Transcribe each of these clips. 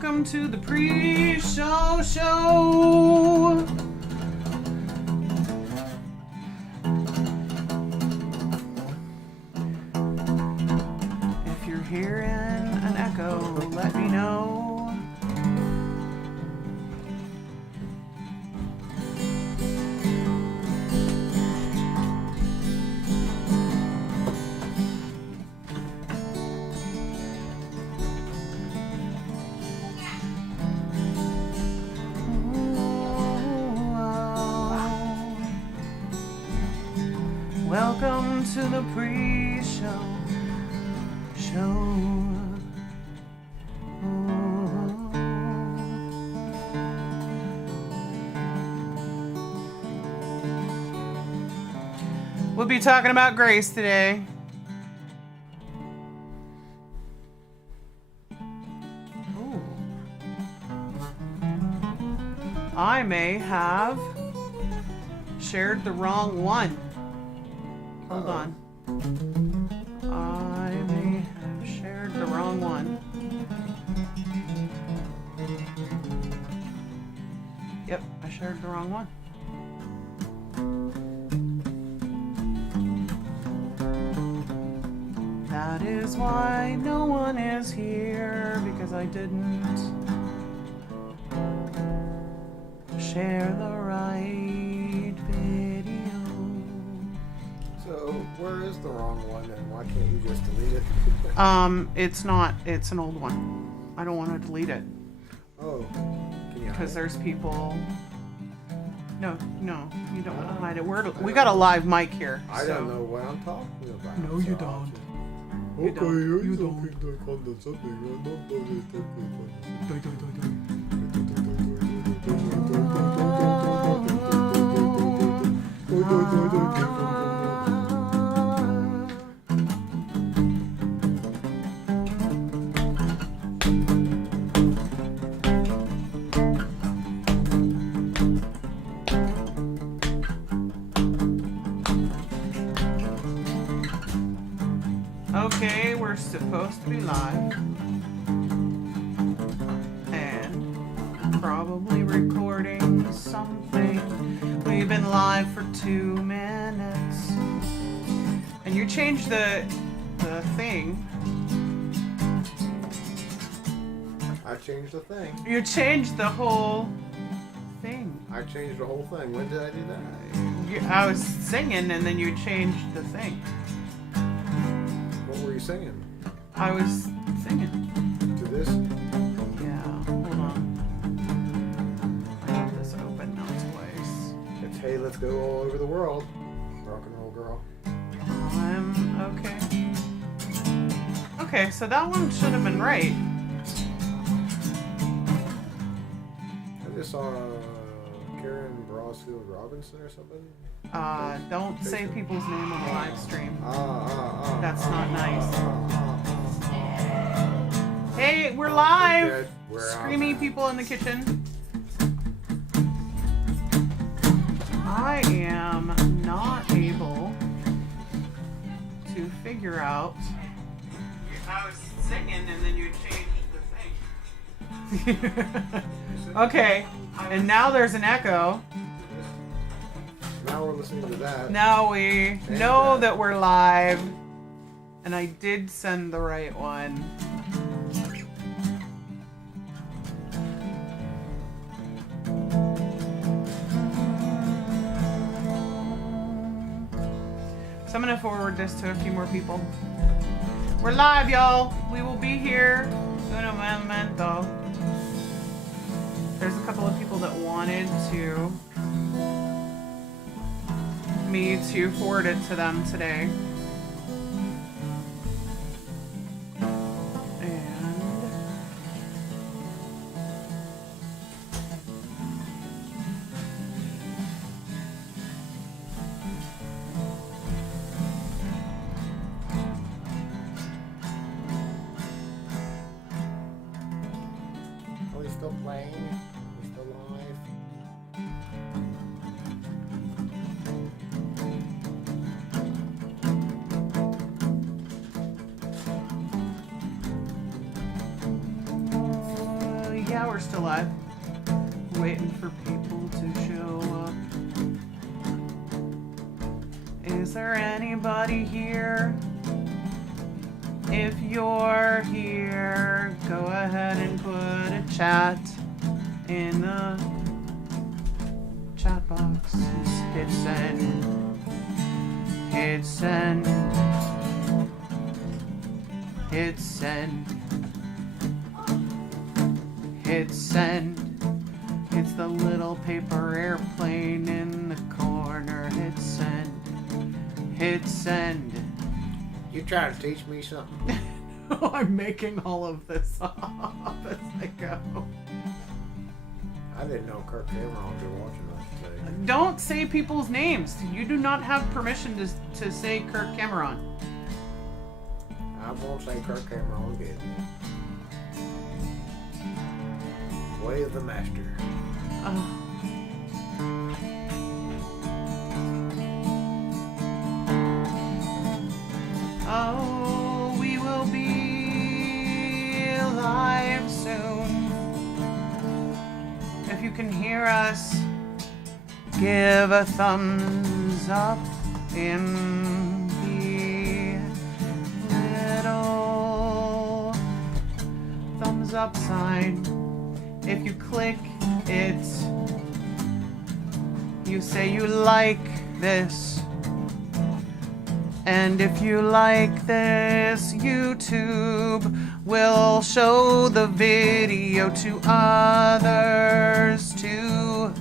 welcome to the pre-show show. If you're hearing an echo, let me know. Welcome to the pre-show show. We'll be talking about grace today. Ooh. I may have shared the wrong one. Hold on. I may have shared the wrong one. Yep, I shared the wrong one. That is why no one is here, because I didn't share the right video. So, where is the wrong one, and why can't you just delete it? It's not. It's an old one. I don't want to delete it. Oh, can you? Because there's people. No, you don't want to hide it. We got a live mic here. I don't know what I'm talking about. No, you don't. You Okay, don't. you're You talking like on the subject. I'm not talking Okay, we're supposed to be live. And probably recording something. We've been live for 2 minutes. And you changed the thing. I changed the thing. You changed the whole thing. I changed the whole thing. When did I do that? I was singing and then you changed the thing. What were you singing? I was singing. To this? Yeah, hold on. I have this open now twice. It's Hey, Let's Go All Over the World. Rock and roll girl. Okay. Okay, so that one should have been right. I just saw Karen Brosfield Robinson or something. Don't say people's name on the live stream. That's not nice. Hey, we're live! Screaming people in the kitchen. I am not able to figure out. I was singing and then you changed the thing. Okay, and now there's an echo. Now we're listening to that. Now we know that we're live. And I did send the right one. So I'm going to forward this to a few more people. We're live, y'all. We will be here in a momento. There's a couple of people that wanted me to forward it to them today. Are we still playing? Are we still live? yeah, we're still live. Waiting for people to show up. Is there anybody here? If you're here, go ahead and put a chat in the chat box. Hit send. Hit send. Hit send. Hit send. It's the little paper airplane in the corner. Hit send. Hit send. You trying to teach me something? I'm making all of this up as I go. I didn't know Kirk Cameron would be watching us today. Don't say people's names. You do not have permission to say Kirk Cameron. I won't say Kirk Cameron again. Way of the master. Oh, we will be live soon. If you can hear us, give a thumbs up in the little thumbs up sign. If you click it, you say you like this. And if you like this, YouTube will show the video to others too.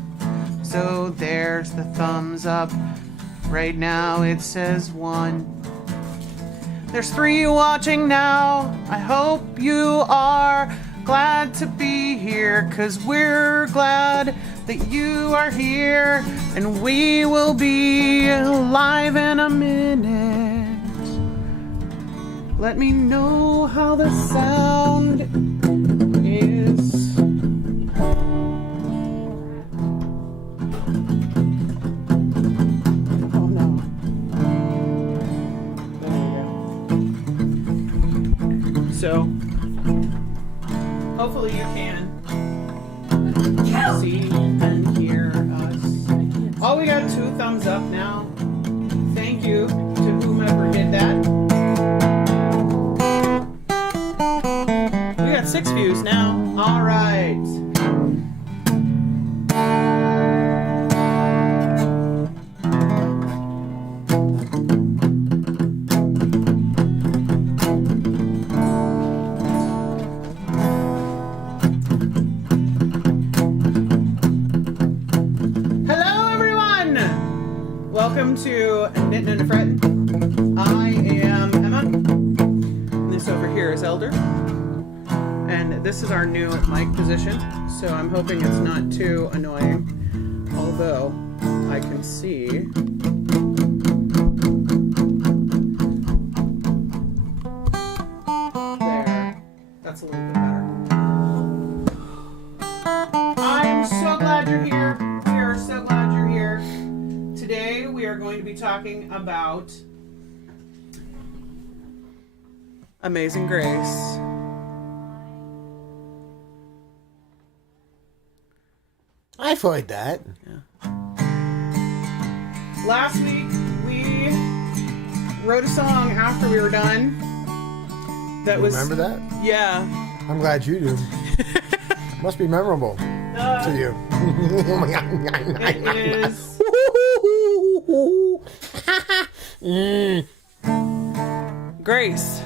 So there's the thumbs up. Right now it says 1. There's 3 watching now. I hope you are glad to be here, 'cause we're glad that you are here, and we will be live in a minute. Let me know how the sound is. Oh no. There we go. So, hopefully you can see and hear us. Oh, we got 2 thumbs up now. Thank you to whomever did that. We got 6 views now. All right. Welcome to Knittin and Frettin. I am Emma. And this over here is Elder. And this is our new mic position, so I'm hoping it's not too annoying. Although I can see there. That's a little bit better. I'm so glad you're here. We are so glad you're here. Today we are going to be talking about Amazing Grace. I've heard that. Yeah. Last week we wrote a song after we were done. That was. Remember that? Yeah. I'm glad you do. Must be memorable to you. It is. Grace.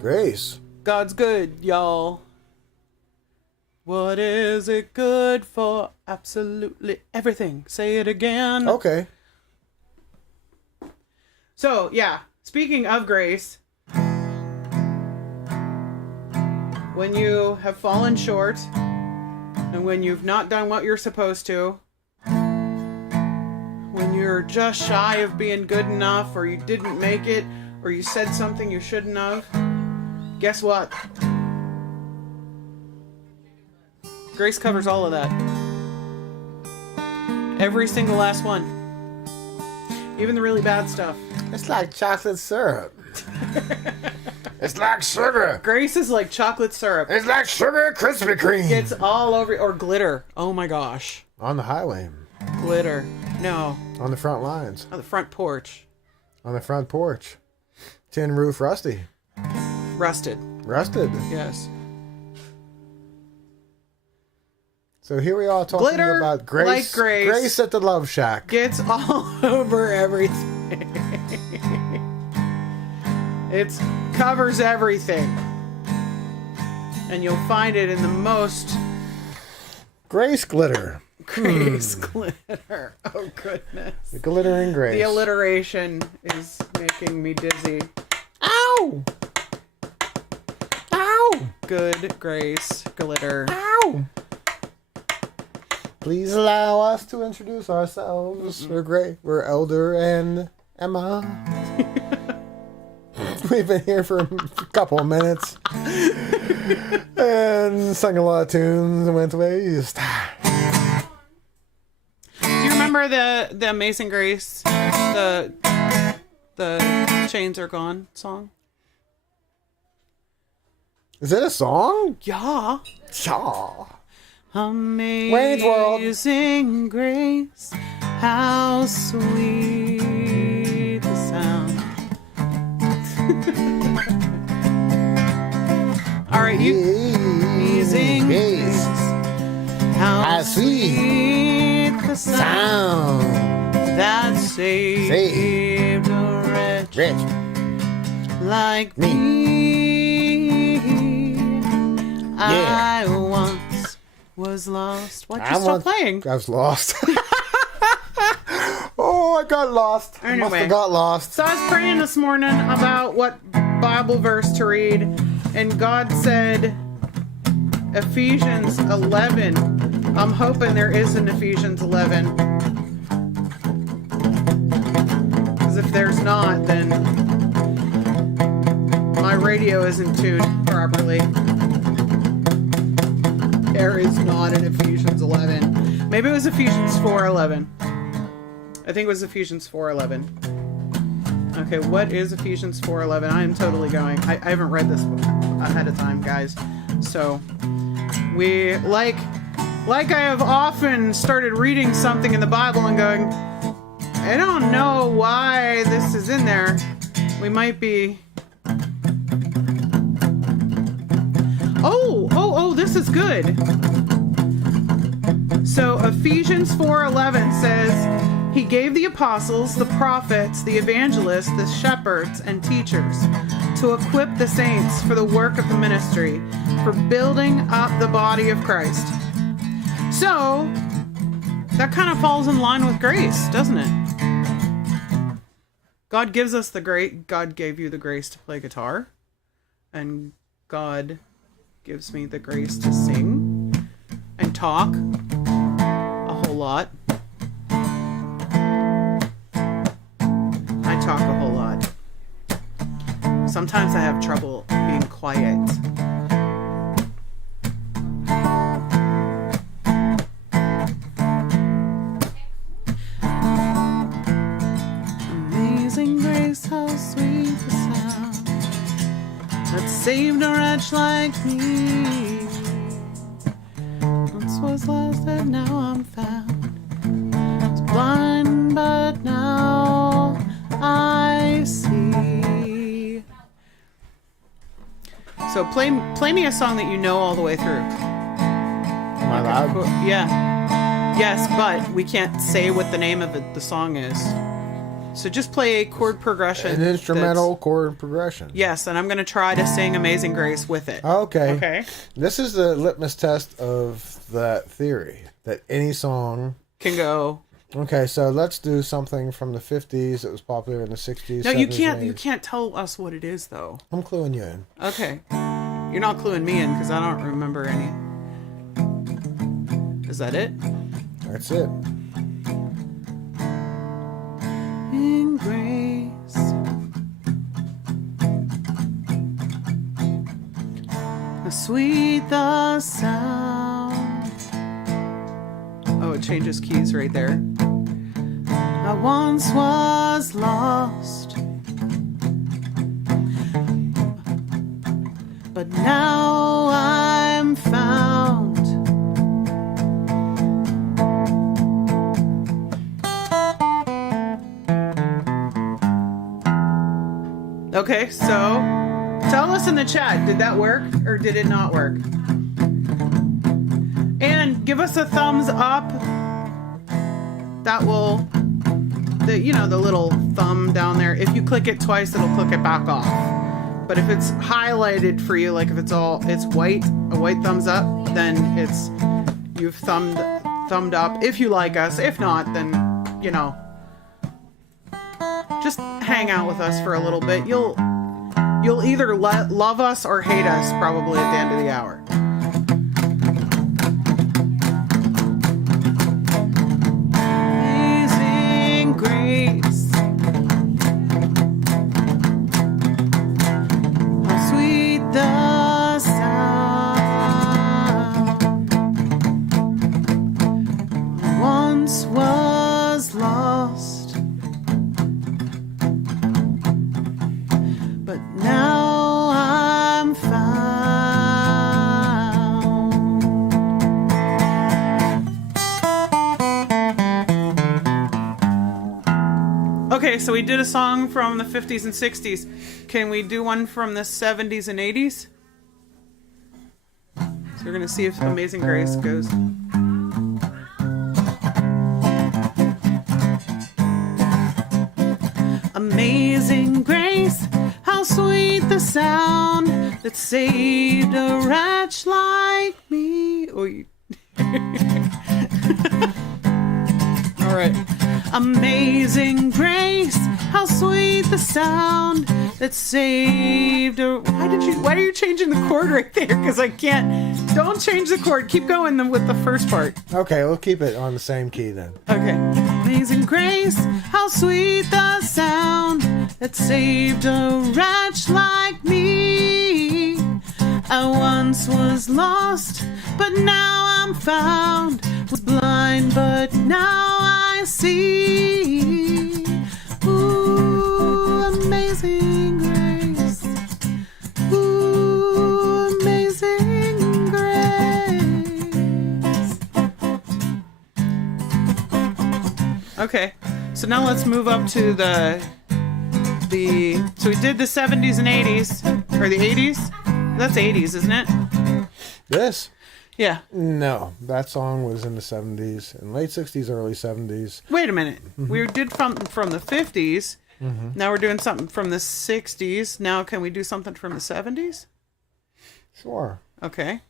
Grace. God's good, y'all. What is it good for? Absolutely everything. Say it again. Okay. So, yeah. Speaking of grace, when you have fallen short and when you've not done what you're supposed to, when you're just shy of being good enough, or you didn't make it, or you said something you shouldn't have, guess what? Grace covers all of that. Every single last one. Even the really bad stuff. It's like chocolate syrup. It's like sugar. Grace is like chocolate syrup. It's like sugar Krispy Kreme. It's all over. Or glitter. Oh my gosh. On the highway. Glitter. No. On the front lines. On the front porch. On the front porch. Tin roof rusty. Rusted. Rusted. Yes. So here we are talking Glitter, about Grace. like Grace. Grace at the Love Shack. Gets all over everything. It covers everything. And you'll find it in the most... Grace glitter. Grace glitter. Oh, goodness. The glittering Grace. The alliteration is making me dizzy. Ow! Ow! Good Grace glitter. Ow! Please allow us to introduce ourselves. We're great. We're Elder and Emma. We've been here for a couple of minutes and sung a lot of tunes and went waste. Do you remember the Amazing Grace, the Chains Are Gone song? Is it a song? Yeah. Yeah. Amazing Grace, how sweet the sound. All right, you. Amazing Grace, how sweet the sound that saved a wretch like me. I once was lost. What? You still playing? I was lost. Oh, I got lost. Anyway, I must have got lost. So I was praying this morning about what Bible verse to read, and God said Ephesians 11. I'm hoping there is an Ephesians 11. Because if there's not, then my radio isn't tuned properly. There is not an Ephesians 11. Maybe it was Ephesians 4:11. I think it was Ephesians 4:11. Okay, what is Ephesians 4:11? I am totally going. I haven't read this ahead of time, guys. So we like I have often started reading something in the Bible and going, I don't know why this is in there. We might be. Oh, this is good. So Ephesians 4:11 says, He gave the apostles, the prophets, the evangelists, the shepherds, and teachers to equip the saints for the work of the ministry, for building up the body of Christ. So, that kind of falls in line with grace, doesn't it? God gives us the grace. God gave you the grace to play guitar. And God gives me the grace to sing and talk a whole lot. I talk a whole lot. Sometimes I have trouble being quiet. Amazing grace, how sweet the sound that saved a wretch like me. Once was lost and now I'm found. Was blind but now I see. So play me a song that you know all the way through. Am I loud? Yeah. Yes, but we can't say what the name of the song is. So just play a chord progression. An instrumental chord progression. Yes, and I'm going to try to sing Amazing Grace with it. Okay. Okay. This is the litmus test of that theory, that any song Can go. Okay, so let's do something from the 50s that was popular in the 60s. No, 70s, you and can't 80s. tell us what it is though. I'm cluing you in. Okay. You're not cluing me in because I don't remember any. Is that it? That's it. In grace, how sweet the sound. Oh, it changes keys right there. I once was lost, but now I'm found. Okay, so tell us in the chat, did that work or did it not work? And give us a thumbs up. That will, the little thumb down there, if you click it twice, it'll click it back off. But if it's highlighted for you, like if it's white, a white thumbs up, then you've thumbed up if you like us. If not, then, just hang out with us for a little bit. You'll either love us or hate us probably at the end of the hour. Amazing grace, how sweet the sound, once was lost, but now I'm found. Okay, so we did a song from the 50s and 60s. Can we do one from the 70s and 80s? So we're going to see if Amazing Grace goes. Amazing grace, how sweet the sound that saved a wretch like me. Oh, all right. Amazing grace, how sweet the sound that saved a... Why are you changing the chord right there? Because I can't... Don't change the chord. Keep going with the first part. Okay, we'll keep it on the same key then. Okay. Amazing grace, how sweet the sound that saved a wretch like me. I once was lost, but now I'm found. Was blind, but now I see. Ooh, amazing grace. Ooh, amazing grace. Okay, so now let's move up to so we did the 70s and 80s, or the 80s? That's 80s, isn't it? This? Yeah. No, that song was in the 70s, and late 60s, early 70s. Wait a minute. Mm-hmm. We did something from the 50s. Mm-hmm. Now we're doing something from the 60s. Now can we do something from the 70s? Sure. Okay.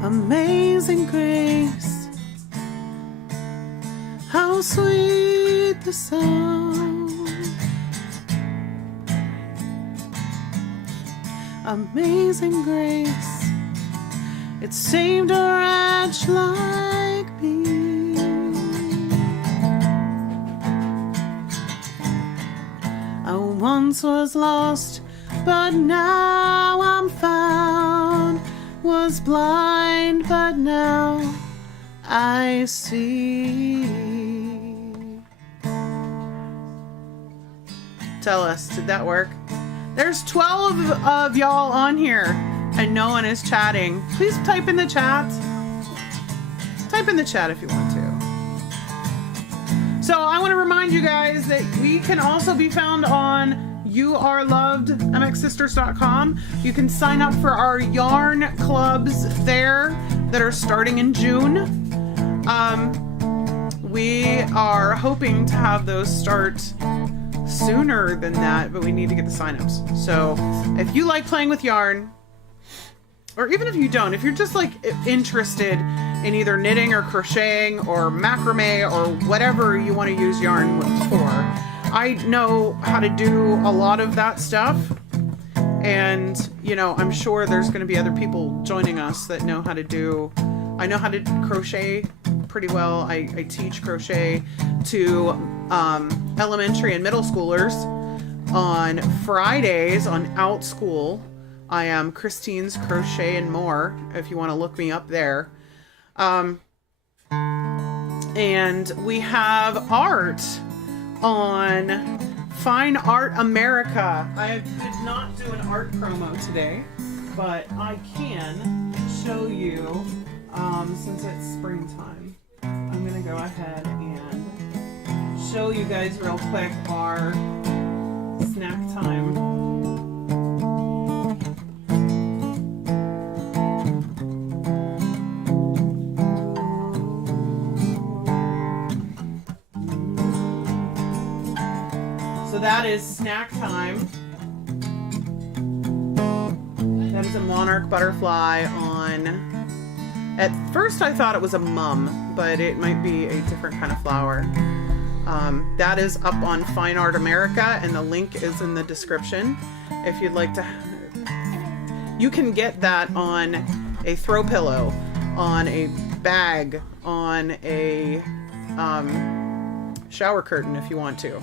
Amazing grace, how sweet the sound. Amazing grace, it saved a wretch like me. I once was lost, but now I'm found. Was blind, but now I see. Tell us, did that work? There's 12 of y'all on here, and no one is chatting. Please type in the chat. Type in the chat if you want to. So I want to remind you guys that we can also be found on youareloved.mxsisters.com. You can sign up for our yarn clubs there that are starting in June. We are hoping to have those start sooner than that, but we need to get the signups. So if you like playing with yarn, or even if you don't, if you're just like interested in either knitting or crocheting or macrame or whatever you want to use yarn for, I know how to do a lot of that stuff, and I'm sure there's going to be other people joining us that know how to do. I know how to crochet pretty well. I teach crochet to elementary and middle schoolers on Fridays on Out School. I am Christine's Crochet and More, if you want to look me up there. And we have art on Fine Art America. I did not do an art promo today, but I can show you, since it's springtime, I'm going to go ahead and show you guys real quick our snack time. So that is snack time. That is a monarch butterfly on... At first I thought it was a mum, but it might be a different kind of flower. That is up on Fine Art America, and the link is in the description. If you'd like to... You can get that on a throw pillow, on a bag, on a shower curtain if you want to.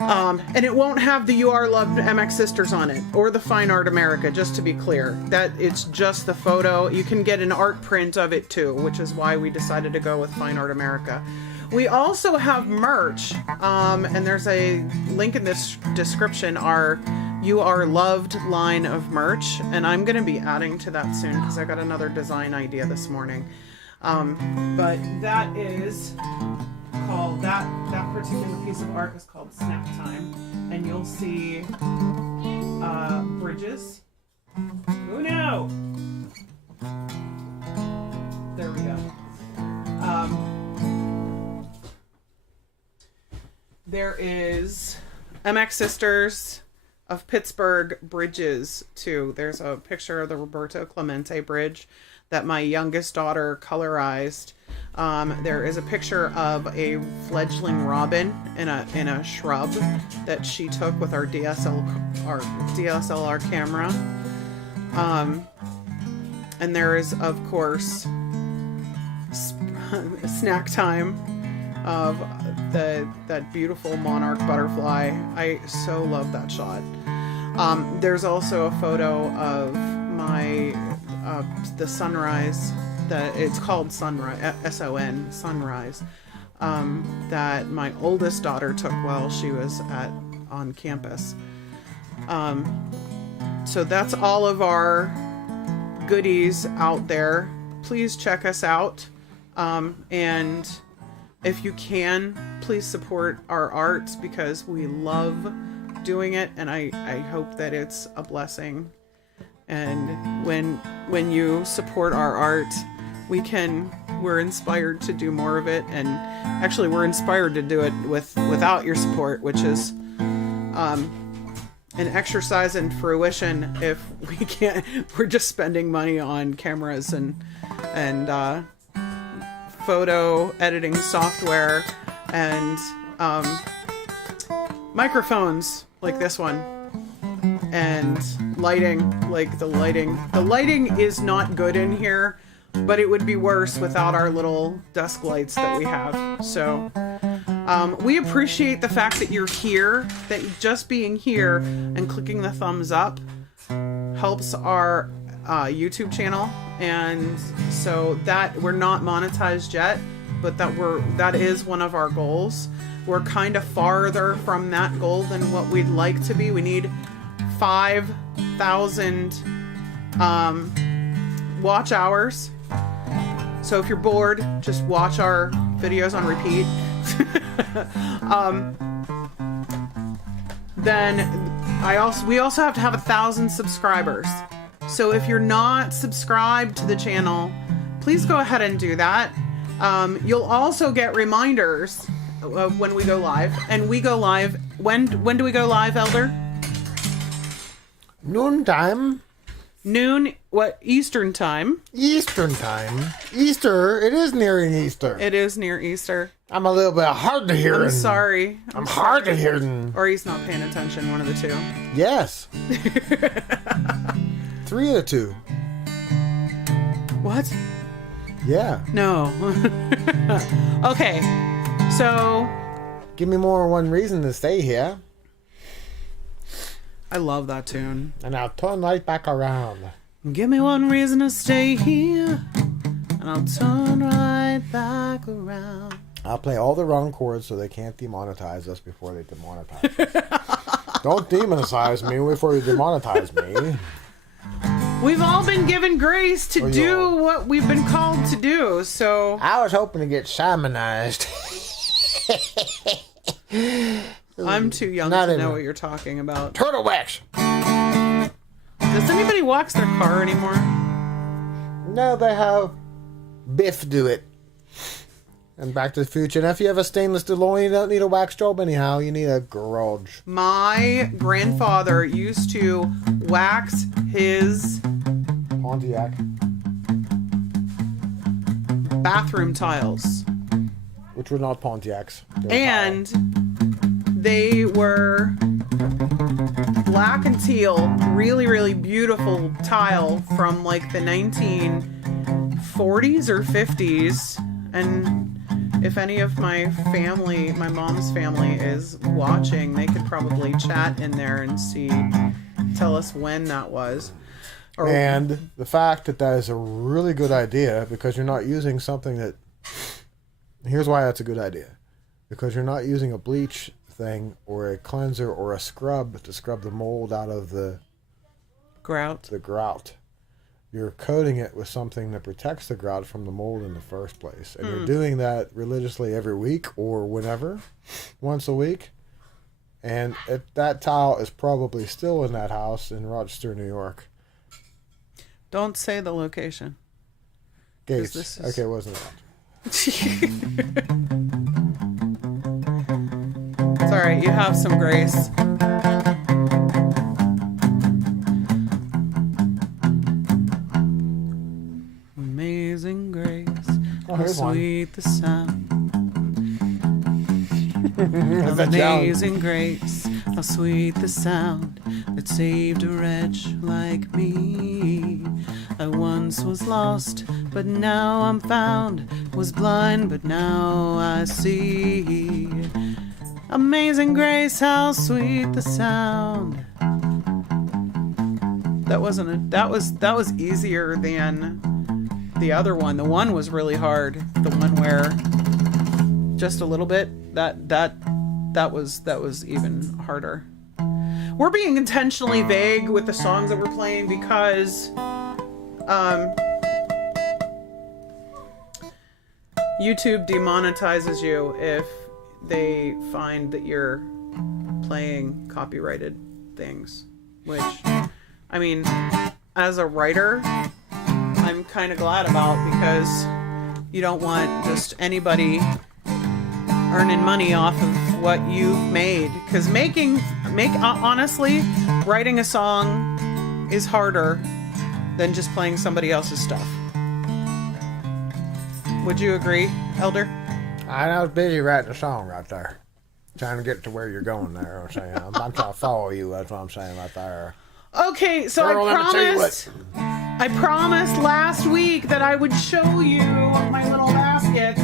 And it won't have the You Are Loved MX Sisters on it, or the Fine Art America, just to be clear. That it's just the photo. You can get an art print of it too, which is why we decided to go with Fine Art America. We also have merch, and there's a link in this description, our You Are Loved line of merch, and I'm going to be adding to that soon because I got another design idea this morning. But that is... called that particular piece of art is called Snack Time, and you'll see bridges. Oh no! There we go. There is MX Sisters of Pittsburgh bridges too. There's a picture of the Roberto Clemente bridge that my youngest daughter colorized. There is a picture of a fledgling robin in a shrub that she took with our DSLR camera. And there is, of course, snack time of that beautiful monarch butterfly. I so love that shot. There's also a photo of my the sunrise. It's called Sunrise, S-O-N, Sunrise, that my oldest daughter took while she was on campus. So that's all of our goodies out there. Please check us out. And if you can, please support our art because we love doing it, and I hope that it's a blessing. And when you support our art, we're inspired to do more of it, and actually we're inspired to do it without your support, which is an exercise in fruition. If we can't, we're just spending money on cameras and photo editing software and microphones like this one, and lighting, like the lighting is not good in here, but it would be worse without our little desk lights that we have. So we appreciate the fact that you're here, that just being here and clicking the thumbs up helps our YouTube channel. And so that we're not monetized yet, but that is one of our goals. We're kind of farther from that goal than what we'd like to be. We need 5,000 watch hours. So if you're bored, just watch our videos on repeat. Then we also have to have 1,000 subscribers. So if you're not subscribed to the channel, please go ahead and do that. You'll also get reminders of when we go live. And we go live. When do we go live, Elder? Noontime. Noon, what, Eastern time? Eastern time. Easter. It is nearing Easter. It is near Easter. I'm a little bit hard to hear. I'm sorry. I'm hard to hear. Or he's not paying attention, one of the two. Yes. 3 of the 2. What? Yeah. No. Okay. So. Give me more one reason to stay here. I love that tune. And I'll turn right back around. Give me one reason to stay here, and I'll turn right back around. I'll play all the wrong chords so they can't demonetize us before they demonetize us. Don't demonize me before you demonetize me. We've all been given grace to do what we've been called to do, so... I was hoping to get shamanized. I'm too young to know what you're talking about. Turtle wax! Does anybody wax their car anymore? No, they have Biff do it. And Back to the Future. And if you have a stainless DeLorean, you don't need a wax job anyhow. You need a garage. My grandfather used to wax his... Pontiac. bathroom tiles. Which were not Pontiacs. And they were black and teal, really, really beautiful tile from like the 1940s or 50s. And if any of my family, my mom's family is watching, they could probably chat in there and tell us when that was. And the fact that is a really good idea, because you're not using something that... Here's why that's a good idea. Because you're not using a bleach thing or a cleanser or a scrub to scrub the mold out of the grout. You're coating it with something that protects the grout from the mold in the first place. And you're doing that religiously every week or whenever, once a week. And that tile is probably still in that house in Rochester, New York. Don't say the location. Gates. Okay, it wasn't that. It's alright, you have some grace. Amazing grace, how sweet the sound. Amazing grace, how sweet the sound that saved a wretch like me. I once was lost, but now I'm found. Was blind, but now I see. Amazing grace, how sweet the sound. That was easier than the other one. The one was really hard. The one where just a little bit. That was even harder. We're being intentionally vague with the songs that we're playing because YouTube demonetizes you if they find that you're playing copyrighted things, which, I mean, as a writer, I'm kind of glad about, because you don't want just anybody earning money off of what you've made, because honestly, writing a song is harder than just playing somebody else's stuff. Would you agree, Elder? I was busy writing a song right there. Trying to get to where you're going there. I'm saying. I'm trying to follow you. That's what I'm saying right there. Okay, so I promised last week that I would show you my little basket.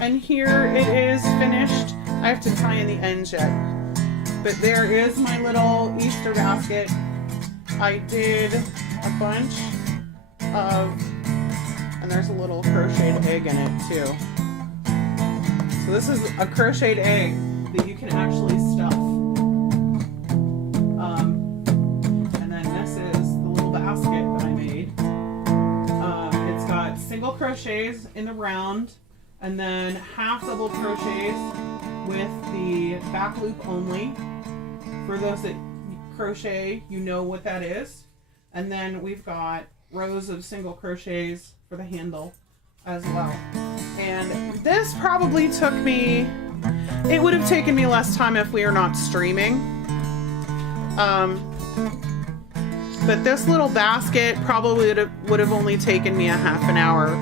And here it is finished. I have to tie in the ends yet. But there is my little Easter basket. I did a bunch of... And there's a little crocheted egg in it too. So this is a crocheted egg that you can actually stuff. And then this is the little basket that I made. It's got single crochets in the round, and then half double crochets with the back loop only. For those that crochet, you know what that is. And then we've got rows of single crochets for the handle as well. And this probably took me, it would have taken me less time if we were not streaming. But this little basket probably would have only taken me a half an hour,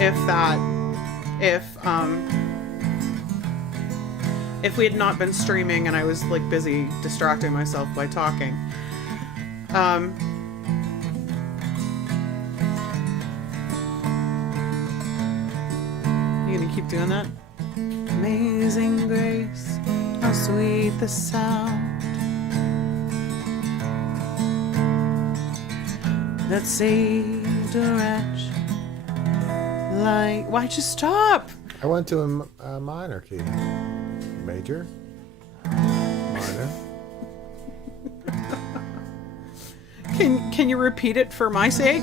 if that, if we had not been streaming and I was like busy distracting myself by talking. You gonna keep doing that? Amazing grace, how sweet the sound that saved a wretch like... Why'd you stop? I went to a minor key. Major. Minor. Can you repeat it for my sake?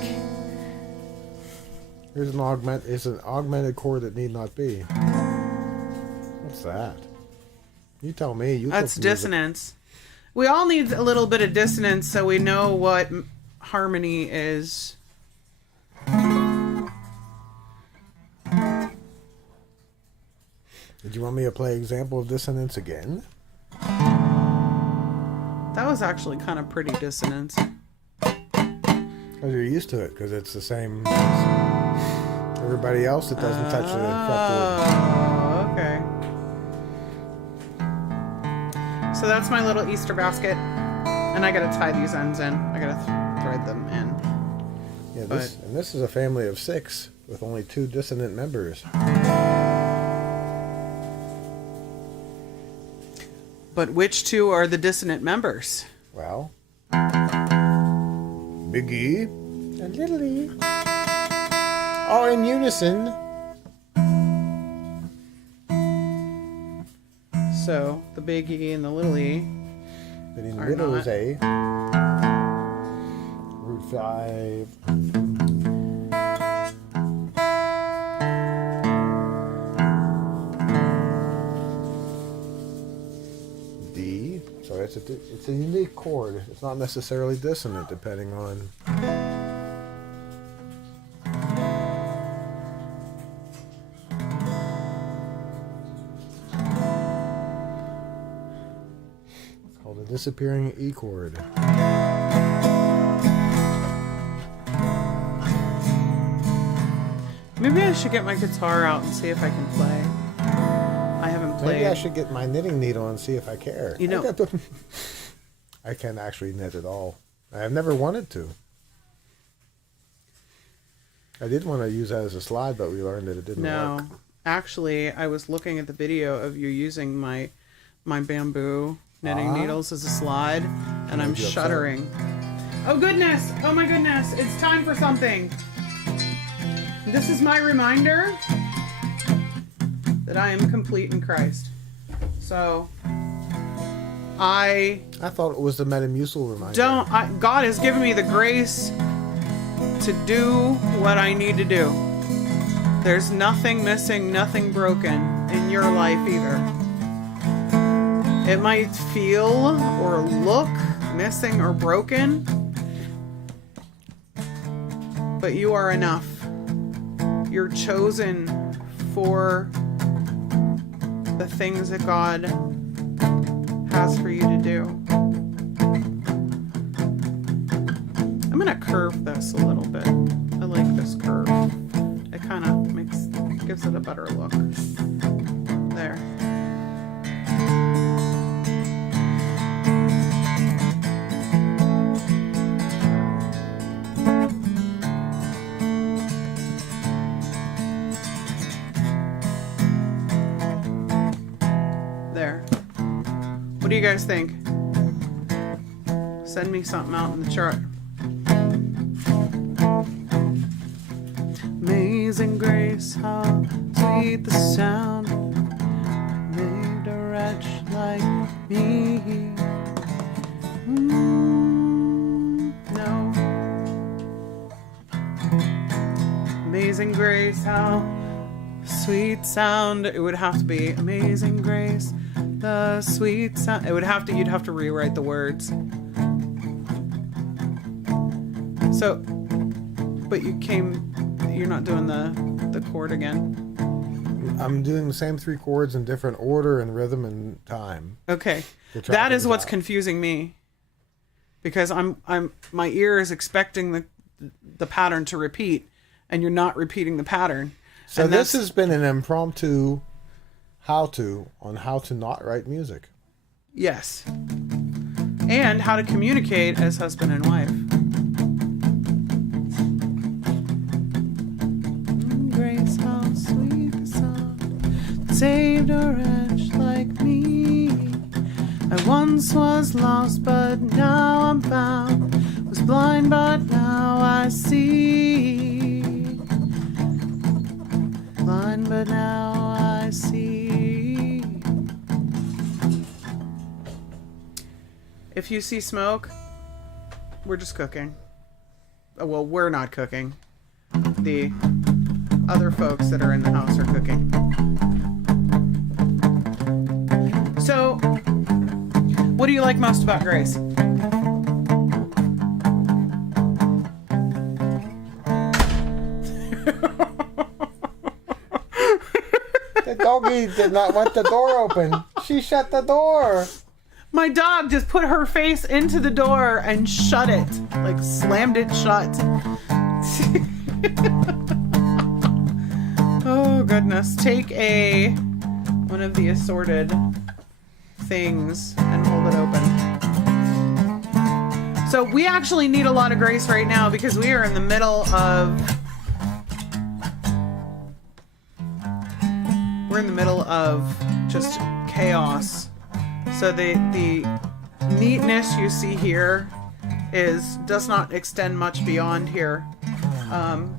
Here's an augmented chord that need not be. What's that? You tell me. That's dissonance. We all need a little bit of dissonance so we know what harmony is. Did you want me to play example of dissonance again? That was actually kind of pretty dissonance. Because you're used to it, because it's the same as everybody else that doesn't touch the fretboard. Okay. So that's my little Easter basket. And I gotta tie these ends in. I gotta thread them in. Yeah, this is a family of 6 with only 2 dissonant members. But which 2 are the dissonant members? Well, Big E and Little E are in unison. So the big E and the little E. But in the middle is A. Root 5. D. So it's a unique chord. It's not necessarily dissonant, depending on. It's called a disappearing E chord. Maybe I should get my guitar out and see if I can play. I haven't played. Maybe I should get my knitting needle and see if I care. You know, I can't actually knit at all. I've never wanted to. I did want to use that as a slide, but we learned that it didn't work. No, actually, I was looking at the video of you using my bamboo knitting needles as a slide, and I'm shuddering. Oh goodness! Oh my goodness! It's time for something. This is my reminder that I am complete in Christ. So, I thought it was the Metamucil reminder. God has given me the grace to do what I need to do. There's nothing missing, nothing broken in your life either. It might feel or look missing or broken, but you are enough. You're chosen for the things that God has for you to do. I'm gonna curve this a little bit. I like this curve. It kind of gives it a better look. There. What do you guys think? Send me something out in the chart. Amazing grace, how sweet the sound made a wretch like me. No. Amazing grace, how sweet sound. It would have to be amazing grace. The sweet sound. You'd have to rewrite the words. So, but you're not doing the chord again. I'm doing the same 3 chords in different order and rhythm and time. Okay. That is what's confusing me. Because my ear is expecting the pattern to repeat, and you're not repeating the pattern. So this has been an impromptu how to not write music. Yes. And how to communicate as husband and wife. Grace, how sweet the song saved a wretch like me. I once was lost, but now I'm found. Was blind, but now I see. Blind, but now I see. If you see smoke, we're just cooking. Oh, well, we're not cooking. The other folks that are in the house are cooking. So, what do you like most about Grace? The doggy did not want the door open. She shut the door. My dog just put her face into the door and shut it. Like, slammed it shut. Oh, goodness. Take one of the assorted things and hold it open. So we actually need a lot of grace right now because we are in the middle of just chaos. So the neatness you see here does not extend much beyond here. And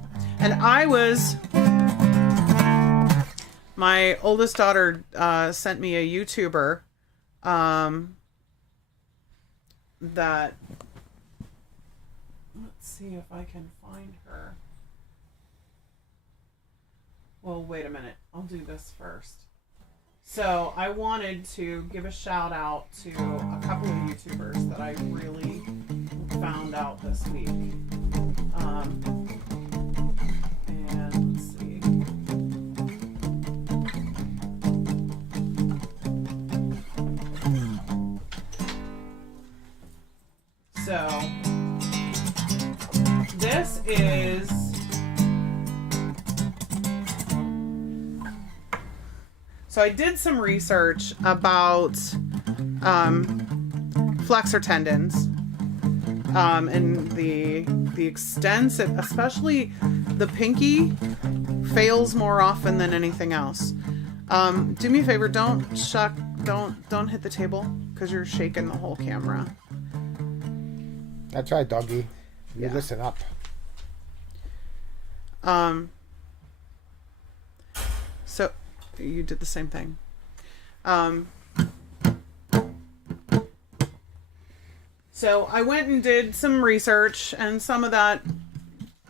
my oldest daughter sent me a YouTuber that, let's see if I can find her. Well, wait a minute. I'll do this first. So I wanted to give a shout out to a couple of YouTubers that I really found out this week. And let's see. So this is So I did some research about flexor tendons and the extensive, especially the pinky, fails more often than anything else. Do me a favor, don't hit the table because you're shaking the whole camera. That's right, doggy. You listen up. So you did the same thing. So I went and did some research, and some of that,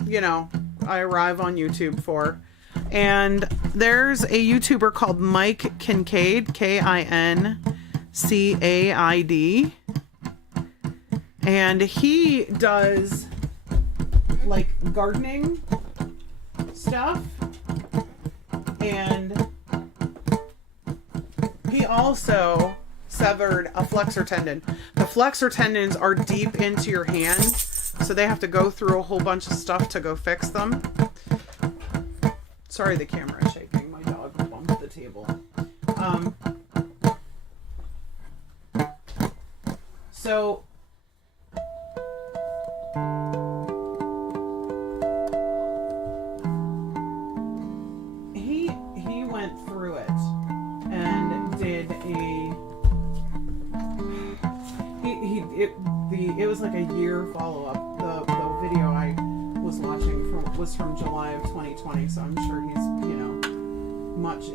I arrive on YouTube for. And there's a YouTuber called Mike Kincaid, Kincaid. And he does like gardening stuff. And he also severed a flexor tendon. The flexor tendons are deep into your hand, so they have to go through a whole bunch of stuff to go fix them. Sorry, the camera is shaking. My dog bumped the table. So he went through it and did it was like a year follow-up. The video I was watching was from July of 2020, so I'm sure he's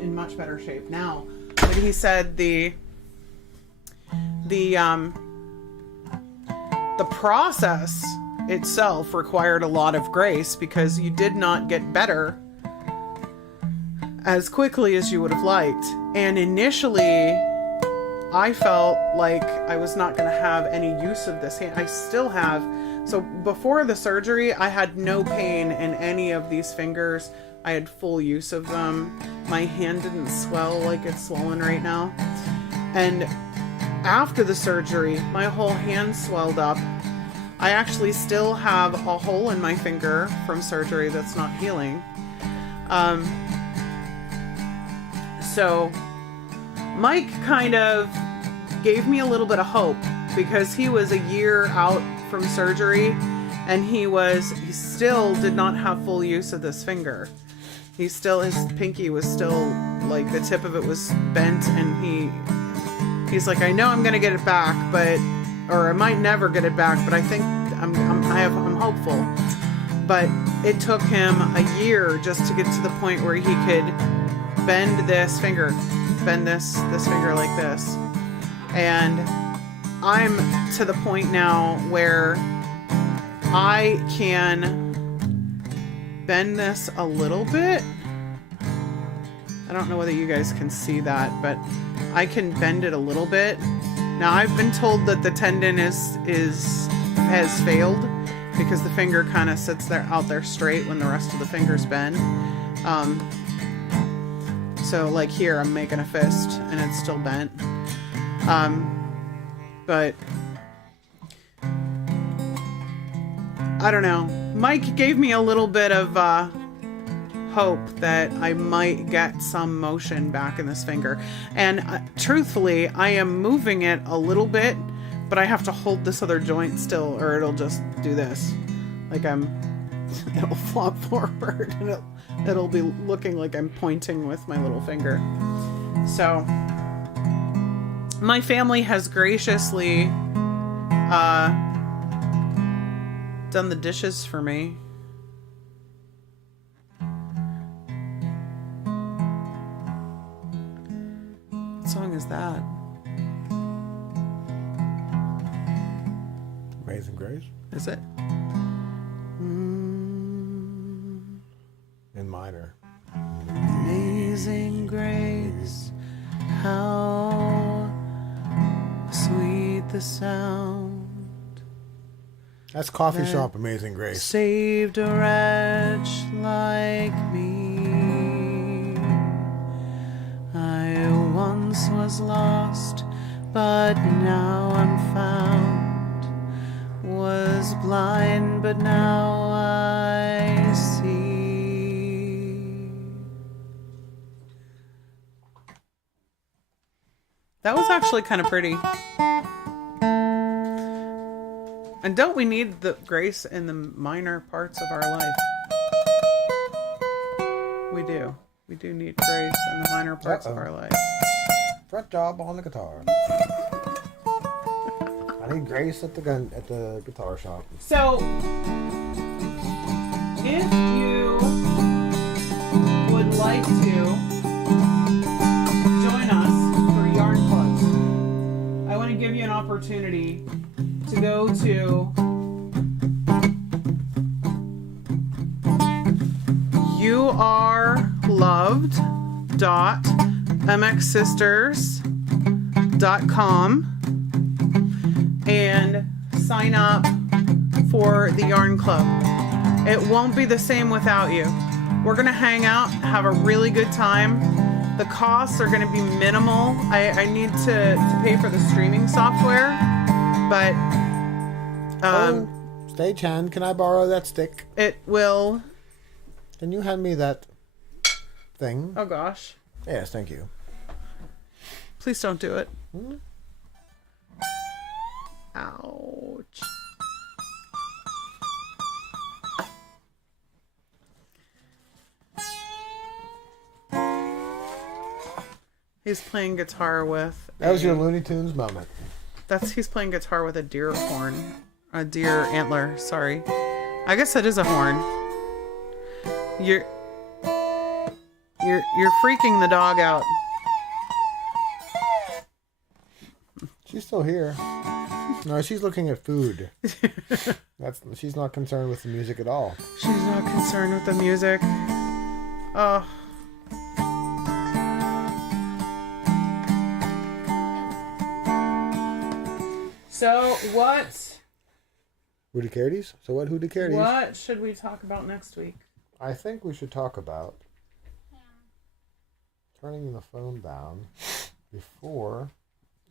in much better shape now. But he said the process itself required a lot of grace because you did not get better as quickly as you would have liked. And initially, I felt like I was not going to have any use of this hand. I still have. So before the surgery, I had no pain in any of these fingers. I had full use of them. My hand didn't swell like it's swollen right now. And after the surgery, my whole hand swelled up. I actually still have a hole in my finger from surgery that's not healing. So Mike kind of gave me a little bit of hope because he was a year out from surgery and he still did not have full use of this finger. His pinky was still like the tip of it was bent, and he's like, I know I'm gonna get it back, or I might never get it back, but I think I I'm hopeful. But it took him a year just to get to the point where he could bend this finger like this. And I'm to the point now where I can bend this a little bit. I don't know whether you guys can see that, but I can bend it a little bit. Now I've been told that the tendon has failed because the finger kind of sits there out there straight when the rest of the fingers bend. So like here I'm making a fist and it's still bent. But I don't know. Mike gave me a little bit of hope that I might get some motion back in this finger. And truthfully, I am moving it a little bit, but I have to hold this other joint still or it'll just do this. Like it'll flop forward and it'll be looking like I'm pointing with my little finger. So my family has graciously done the dishes for me. What song is that? Amazing Grace. Is it? In minor. Amazing Grace, how sweet the sound. That's Coffee Shop Amazing Grace. Saved a wretch like me. I once was lost, but now I'm found. Was blind, but now I see. That was actually kind of pretty. And don't we need the grace in the minor parts of our life? We do. We do need grace in the minor parts of our life. Fret job on the guitar. I need grace at the guitar shop. So, if you would like to join us for yarn clubs, I want to give you an opportunity to go to youareloved.mxsisters.com and sign up for the yarn club. It won't be the same without you. We're gonna hang out, have a really good time. The costs are gonna be minimal. I need to pay for the streaming software, but Stagehand, can I borrow that stick? it will. Can you hand me that thing? Oh gosh. Yes, thank you. Please don't do it. Ouch. He's playing guitar with... That was your Looney Tunes moment. He's playing guitar with a deer horn. A deer antler, sorry. I guess that is a horn. You're freaking the dog out. She's still here. No, she's looking at food. She's not concerned with the music at all. She's not concerned with the music. Oh. So what? Hootie-cardies? So what hootie-cardies? What should we talk about next week? I think we should talk about turning the phone down before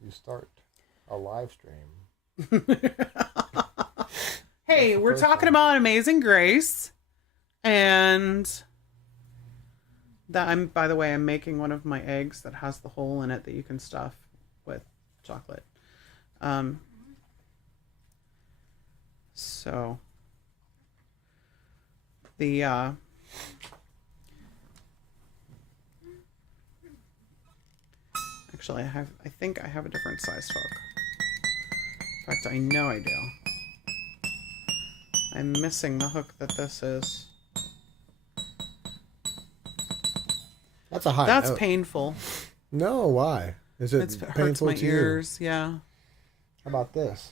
you start a live stream. Hey, we're talking about Amazing Grace, and that by the way, I'm making one of my eggs that has the hole in it that you can stuff with chocolate. So the actually I think I have a different size hook. In fact, I know I do. I'm missing the hook that this is. That's a high That's note. painful. No, why? Is it It hurts painful my to ears. Yeah. you? How about this?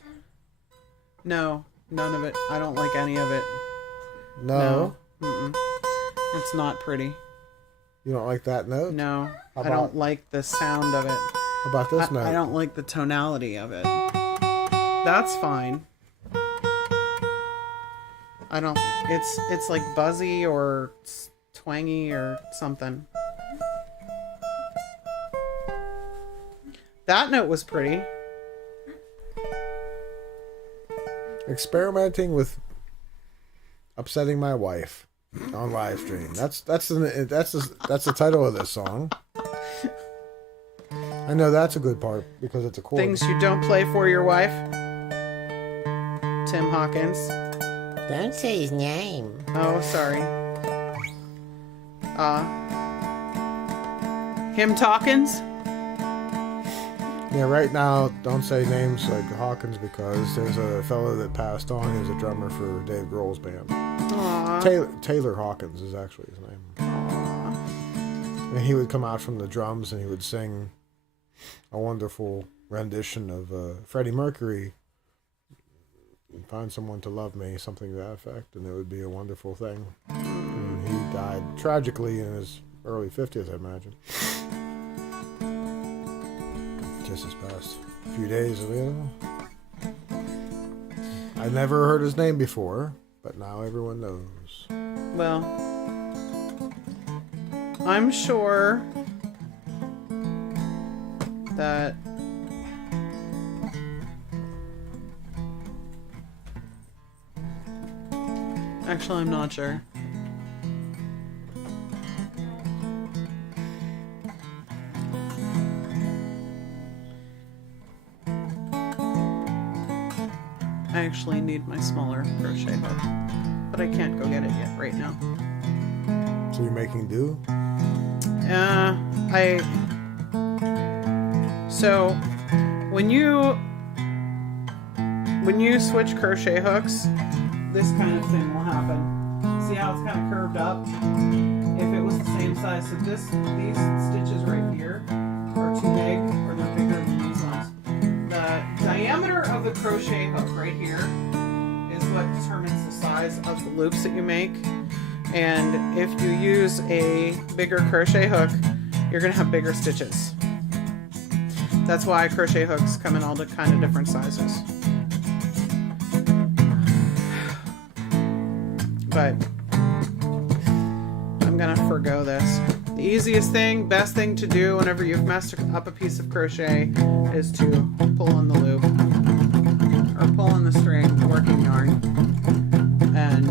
No, none of it. I don't like any of it. No. Mm-mm. It's not pretty. You don't like that note? No, How I about- don't like the sound of it. How about this note? I don't like the tonality of it. That's fine. I don't. It's like buzzy or twangy or something. That note was pretty. Experimenting with upsetting my wife on live stream. That's the title of this song. I know that's a good part because it's a chord. Things you don't play for your wife. Tim Hawkins. Don't say his name. Oh, sorry. Him Talkins? Yeah, right now, don't say names like Hawkins because there's a fellow that passed on who's a drummer for Dave Grohl's band. Aww. Taylor Hawkins is actually his name. Aww. And he would come out from the drums and he would sing a wonderful rendition of Freddie Mercury, Find Someone to Love Me, something to that effect, and it would be a wonderful thing. And he died tragically in his early 50s, I imagine. Just this past few days of it. I never heard his name before, but now everyone knows. Well, I'm sure that actually I'm not sure. I actually need my smaller crochet hook, but I can't go get it yet right now. So you're making do? So when you switch crochet hooks, this kind of thing will happen. See how it's kind of curved up? If it was the same size, so these stitches right here are too big, or they're bigger than these ones. The diameter of the crochet hook right here is what determines the size of the loops that you make. And if you use a bigger crochet hook, you're going to have bigger stitches. That's why crochet hooks come in all the kind of different sizes. But I'm going to forgo this. The easiest thing, best thing to do whenever you've messed up a piece of crochet is to pull on the loop or pull on the string, working yarn, and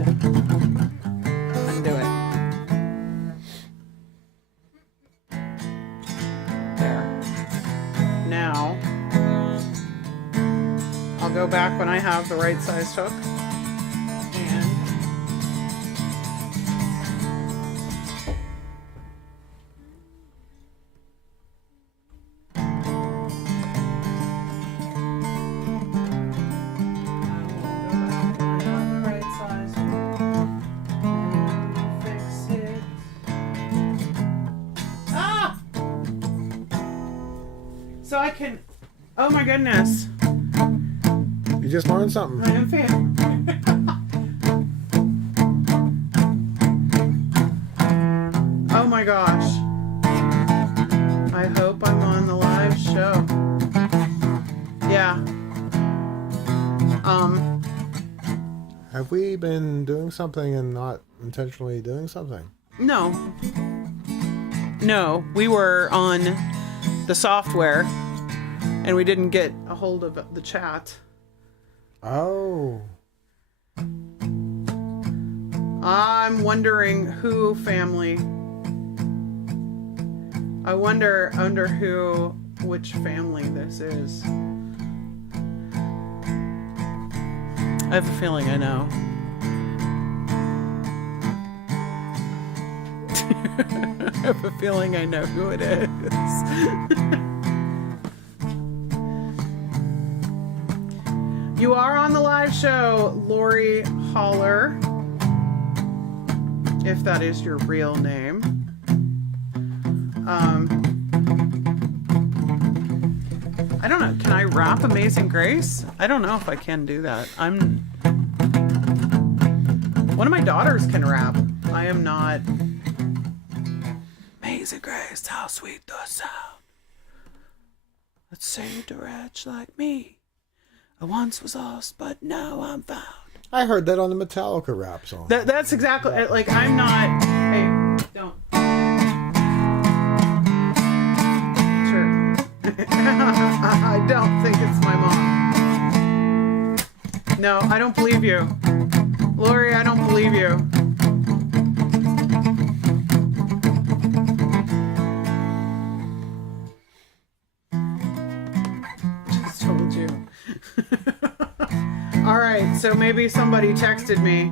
undo it. There. Now, I'll go back when I have the right size hook. So I can, oh my goodness. You just learned something. I am fan. Oh my gosh. I hope I'm on the live show. Yeah. Have we been doing something and not intentionally doing something? No. No, we were on the software and we didn't get a hold of the chat. Oh. I'm wondering who family. I wonder under which family this is. I have a feeling I know. I have a feeling I know who it is. You are on the live show, Lori Holler, if that is your real name. I don't know. Can I rap Amazing Grace? I don't know if I can do that. One of my daughters can rap. I am not. Amazing Grace, how sweet the sound. Let's saved a wretch like me. I once was lost, but now I'm found. I heard that on the Metallica rap song. That's exactly, like, I'm not. Hey, don't. Sure. I don't think it's my mom. No, I don't believe you. Lori, I don't believe you. Just told you. All right, so maybe somebody texted me.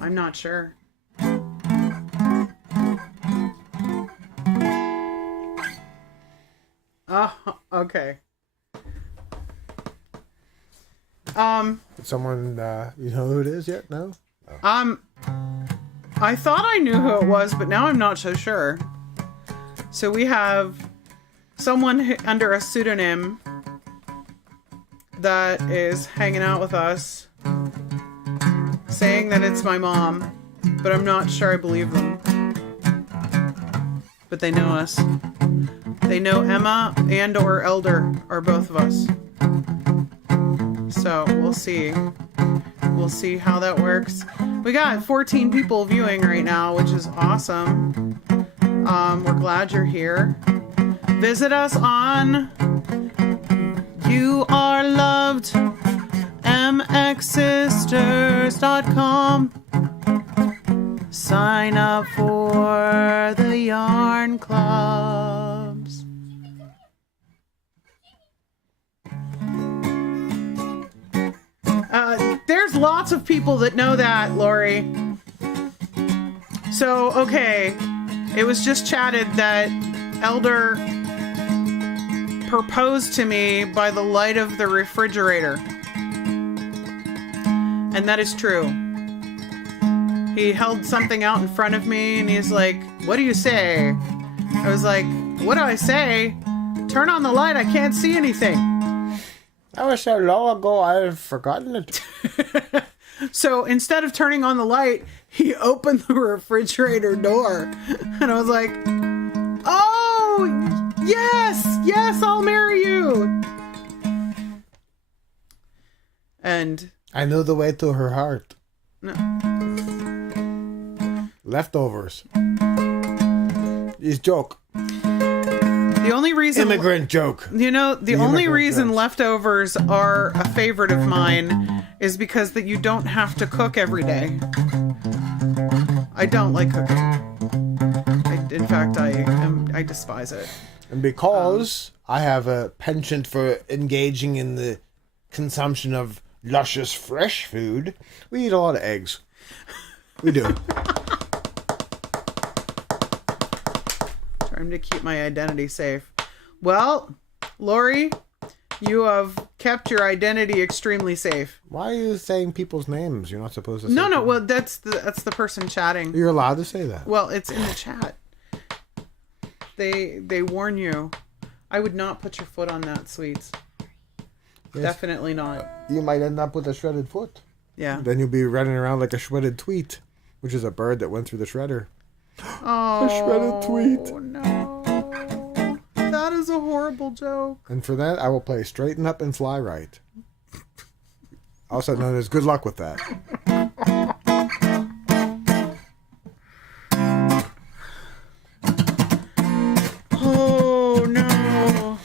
I'm not sure. Oh, okay. Did someone, you know who it is yet? No? I thought I knew who it was, but now I'm not so sure. So we have someone under a pseudonym that is hanging out with us, saying that it's my mom, but I'm not sure I believe them. But they know us. They know Emma and or Elder are both of us. So we'll see. We'll see how that works. We got 14 people viewing right now, which is awesome. We're glad you're here. Visit us on You Are Loved, mxsisters.com. Sign up for the yarn clubs. There's lots of people that know that, Lori. So, okay. It was just chatted that Elder proposed to me by the light of the refrigerator. And that is true. He held something out in front of me and he's like, "What do you say?" I was like, "What do I say? Turn on the light, I can't see anything." That was so long ago, I've forgotten it. So instead of turning on the light, he opened the refrigerator door. And I was like, "Oh, yes, I'll marry you." And I know the way to her heart. no, Leftovers. Is joke. the only reason Immigrant joke. You know, the only immigrant reason jokes. leftovers are a favorite of mine is because that you don't have to cook every day. I don't like cooking. In fact, I despise it. And because I have a penchant for engaging in the consumption of luscious fresh food, we eat a lot of eggs. We do. Trying to keep my identity safe. Well, Lori, you have kept your identity extremely safe. Why are you saying people's names? You're not supposed to say No, people. well, that's the person chatting. You're allowed to say that. Well, it's in the chat. They warn you. I would not put your foot on that, sweets. Yes. Definitely not. You might end up with a shredded foot. Yeah. Then you'll be running around like a shredded tweet, which is a bird that went through the shredder. Oh, A shredded tweet. No. That is a horrible joke. And for that, I will play Straighten Up and Fly Right. Also known as Good Luck with That. Oh, no.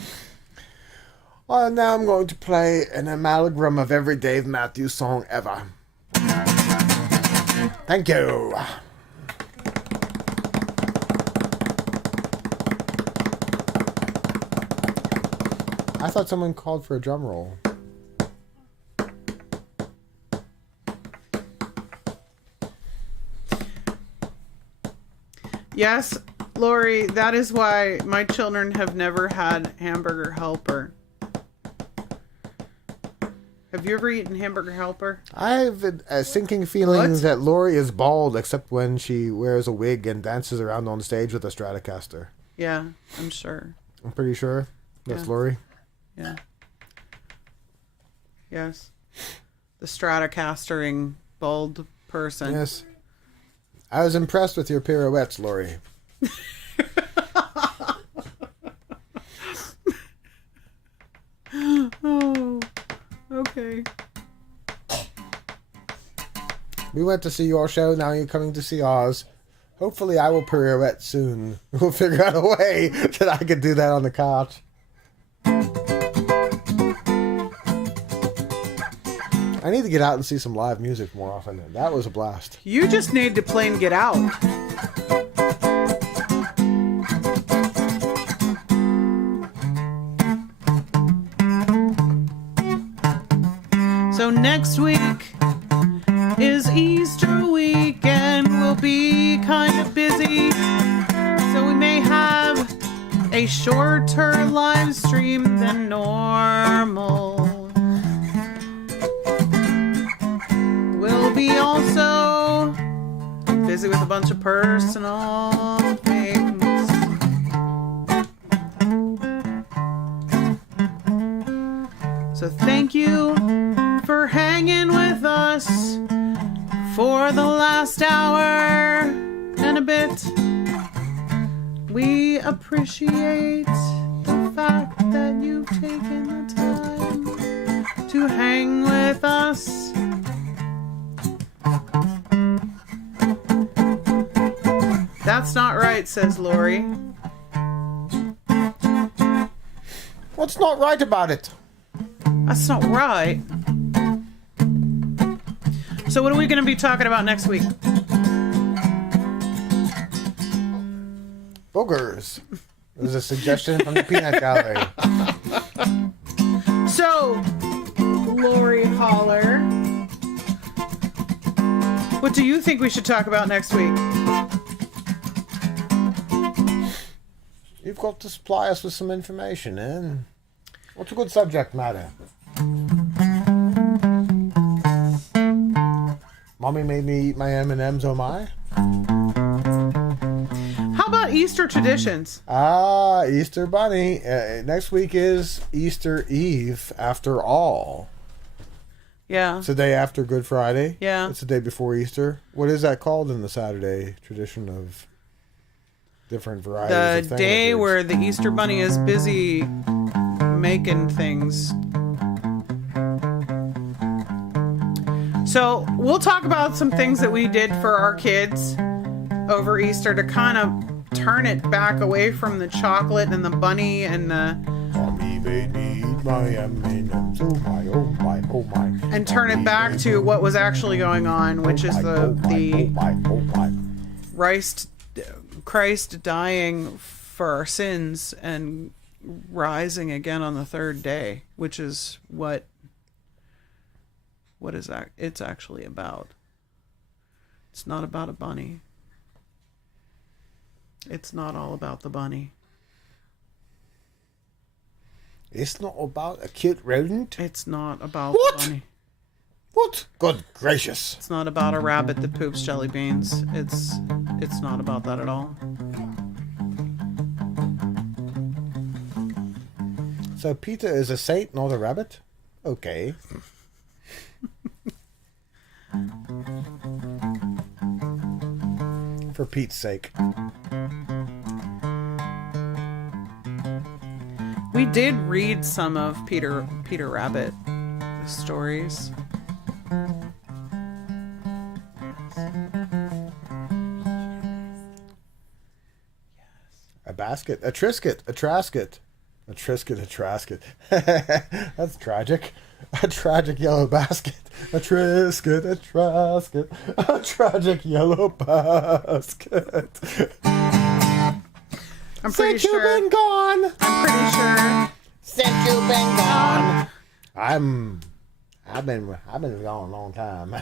Well, now I'm going to play an amalgam of every Dave Matthews song ever. Thank you. I thought someone called for a drum roll. Yes, Lori, that is why my children have never had Hamburger Helper. Have you ever eaten Hamburger Helper? I have a sinking feeling What? that Lori is bald except when she wears a wig and dances around on stage with a Stratocaster. Yeah, I'm sure. I'm pretty sure that's Yeah. Lori. Yeah. Yes. The Stratocastering bald person. Yes. I was impressed with your pirouettes, Lori. Oh, okay. We went to see your show, now you're coming to see ours. Hopefully I will pirouette soon. We'll figure out a way that I could do that on the couch. I need to get out and see some live music more often. That was a blast. You just need to plain get out. So next week is Easter weekend. We'll be kind of busy. So we may have a shorter live stream than normal. We'll be also busy with a bunch of personal things. So thank you for hanging with us for the last hour and a bit. We appreciate the fact that you've taken the time to hang with us. That's not right, says Lori. What's not right about it? That's not right. So what are we going to be talking about next week? Boogers. It was a suggestion from the Peanut Gallery. So, Lori Holler, what do you think we should talk about next week? You've got to supply us with some information, eh? What's a good subject matter? Mommy made me eat my M&Ms, oh my. How about Easter traditions? Ah, Easter Bunny. Next week is Easter Eve, after all. Yeah. It's the day after Good Friday. Yeah. It's the day before Easter. What is that called in the Saturday tradition of different varieties The of day thingamajigs? where the Easter Bunny is busy making things. So we'll talk about some things that we did for our kids over Easter to kind of turn it back away from the chocolate and the bunny and the Mommy made me eat my M&Ms, oh my, oh my, oh my. and turn it back to what was actually going on, which is the Christ dying for our sins and rising again on the third day, which is what is that? It's actually about. It's not about a bunny. It's not all about the bunny. It's not about a cute rodent. It's not about What? the bunny. What? Good gracious. It's not about a rabbit that poops jelly beans. It's not about that at all. So Peter is a saint, not a rabbit? Okay. For Pete's sake. We did read some of Peter Rabbit stories. A basket. A trisket. A trasket. A trisket. A trasket. That's tragic. A tragic yellow basket. A trisket. A trasket. A tragic yellow basket. I'm pretty Since you've sure. been gone. I'm pretty sure since you've been gone. I've been gone a long time.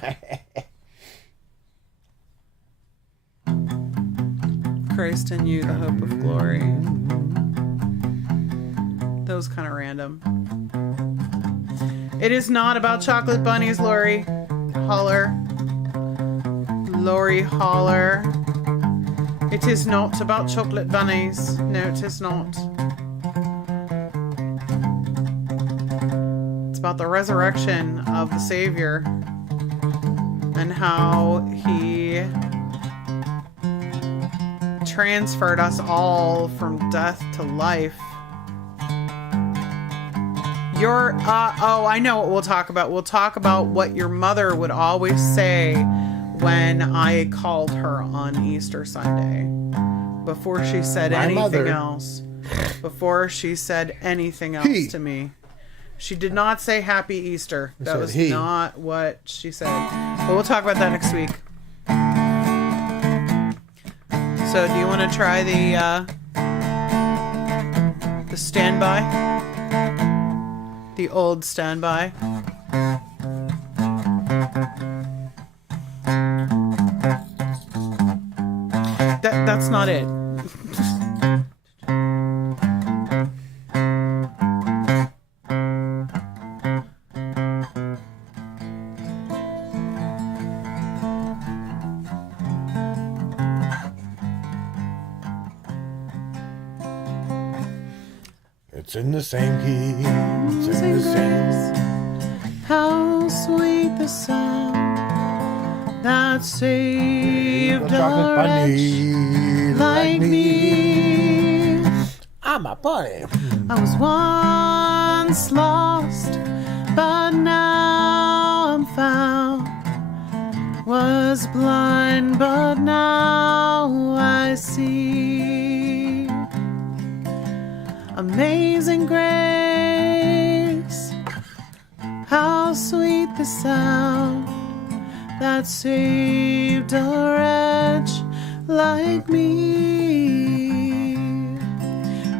Christ in you, the hope of glory. That was kind of random. It is not about chocolate bunnies, Lori. Holler. Lori Holler. It is not about chocolate bunnies. No, it is not. It's about the resurrection of the Savior and how he transferred us all from death to life. I know what we'll talk about. We'll talk about what your mother would always say when I called her on Easter Sunday. Before she said anything else. Before she said anything else to me. She did not say Happy Easter. That was not what she said. But we'll talk about that next week. So, do you want to try the standby? The old standby. That's not it. It's in the same key. It's in the same. How sweet the sound that saved a wretch like me. I'm a bunny. I was once lost, but now I'm found. Was blind, but now I see. Amazing grace, how sweet the sound that saved a wretch like me.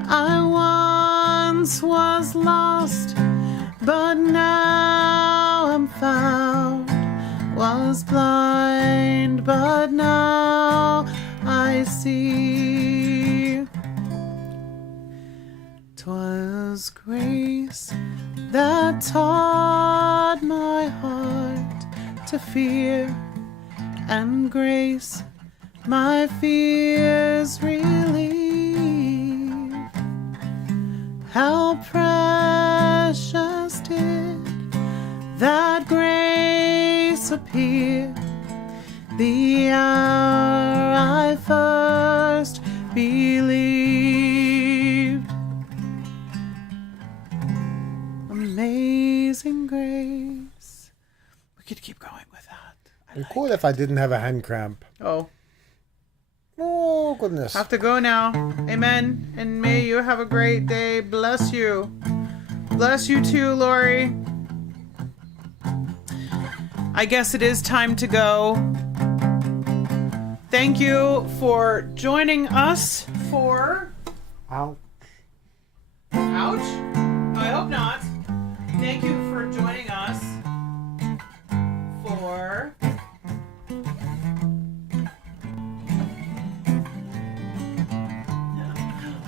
I once was lost, but now I'm found. Was blind, but now I see. 'Twas grace that taught my heart to fear, and grace my fears relieved. How precious did that grace appear the hour I first believed. Amazing grace. We could keep going with that. It'd be cool if I didn't have a hand cramp. Oh, Goodness. have to go now. Amen. And may you have a great day. Bless you. Bless you too, Lori. I guess it is time to go. Thank you for joining us for... Ouch. Ouch? I hope not. Thank you for joining us for...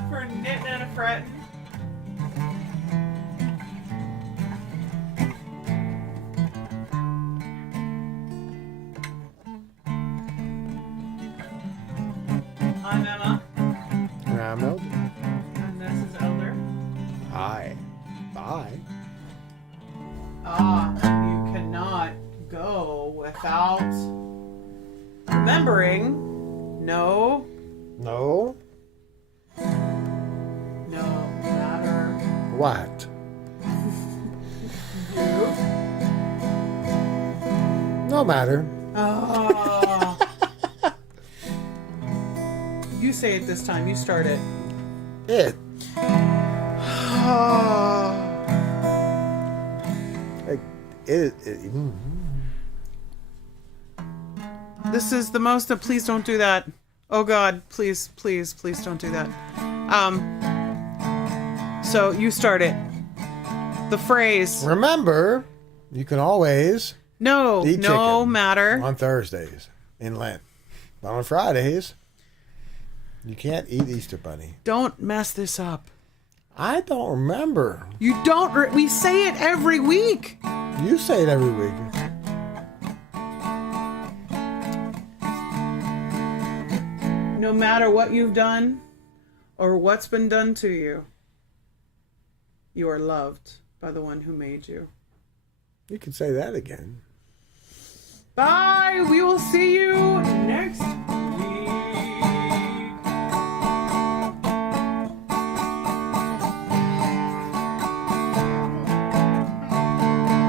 for Knittin and Frettin. I'm Emma. And I'm Elder. And this is Elder. Hi. Bye. You cannot go without remembering no matter What? No matter. Oh. You say it this time. You start it. It. This is the most... Please don't do that. Oh God, please, please, please don't do that. So you start it. the phrase. Remember, you can always No, eat no chicken matter. on Thursdays in Lent. But on Fridays, you can't eat Easter Bunny. Don't mess this up. I don't remember. You don't. We say it every week. You say it every week. No matter what you've done or what's been done to you, you are loved by the one who made you. You can say that again. Bye. We will see you next